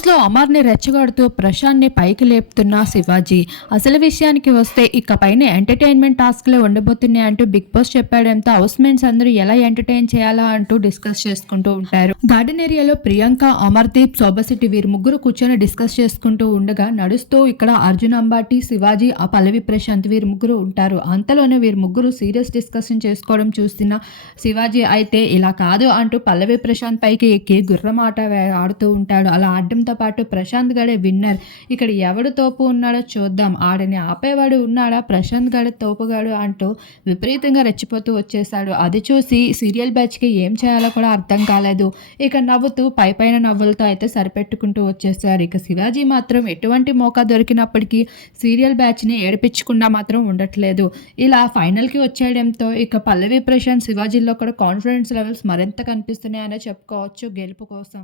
హౌస్లో అమర్ని రెచ్చగొడుతూ ప్రశాంత్ని పైకి లేపుతున్న శివాజీ అసలు విషయానికి వస్తే ఇక పైన ఎంటర్టైన్మెంట్ టాస్క్లే ఉండబోతున్నాయి అంటూ బిగ్ బాస్ చెప్పాడంతో హౌస్ మేట్స్ అందరూ ఎలా ఎంటర్టైన్ చేయాలా అంటూ డిస్కస్ చేసుకుంటూ ఉంటారు. గార్డెన్ ఏరియాలో ప్రియాంక అమర్దీప్ శోభసిట్టి వీరు ముగ్గురు కూర్చొని డిస్కస్ చేసుకుంటూ ఉండగా నడుస్తూ ఇక్కడ అర్జున్ అంబాటి శివాజీ ఆ పల్లవి ప్రశాంత్ వీరు ముగ్గురు ఉంటారు. అంతలోనే వీరు ముగ్గురు సీరియస్ డిస్కషన్ చేసుకోవడం చూస్తున్న శివాజీ అయితే ఇలా కాదు అంటూ పల్లవి ప్రశాంత్ పైకి ఎక్కి గుర్రమాట ఆట ఆడుతూ ఉంటాడు. అలా ఆడడంతో పాటు ప్రశాంత్ గడే విన్నర్. ఇక్కడ ఎవడు తోపు ఉన్నాడో చూద్దాం. ఆడని ఆపేవాడు ఉన్నాడా? ప్రశాంత్ గడే తోపుగాడు అంటూ విపరీతంగా రెచ్చిపోతూ వచ్చేసాడు అది చూసి సీరియల్ బ్యాచ్కి ఏం చేయాలో కూడా అర్థం కాలేదు. ఇక నవ్వుతూ పై పైన నవ్వులతో అయితే సరిపెట్టుకుంటూ వచ్చేసారు ఇక శివాజీ మాత్రం ఎటువంటి మోకా దొరికినప్పటికీ సీరియల్ బ్యాచ్ని ఏడిపించకుండా మాత్రం ఉండట్లేదు. ఇలా ఫైనల్కి వచ్చేయడంతో ఇక పల్లవి ప్రశాంత్ శివాజీలో కూడా కాన్ఫిడెన్స్ లెవెల్స్ మరింత కనిపిస్తున్నాయనే చెప్పుకోవచ్చు గెలుపు కోసం.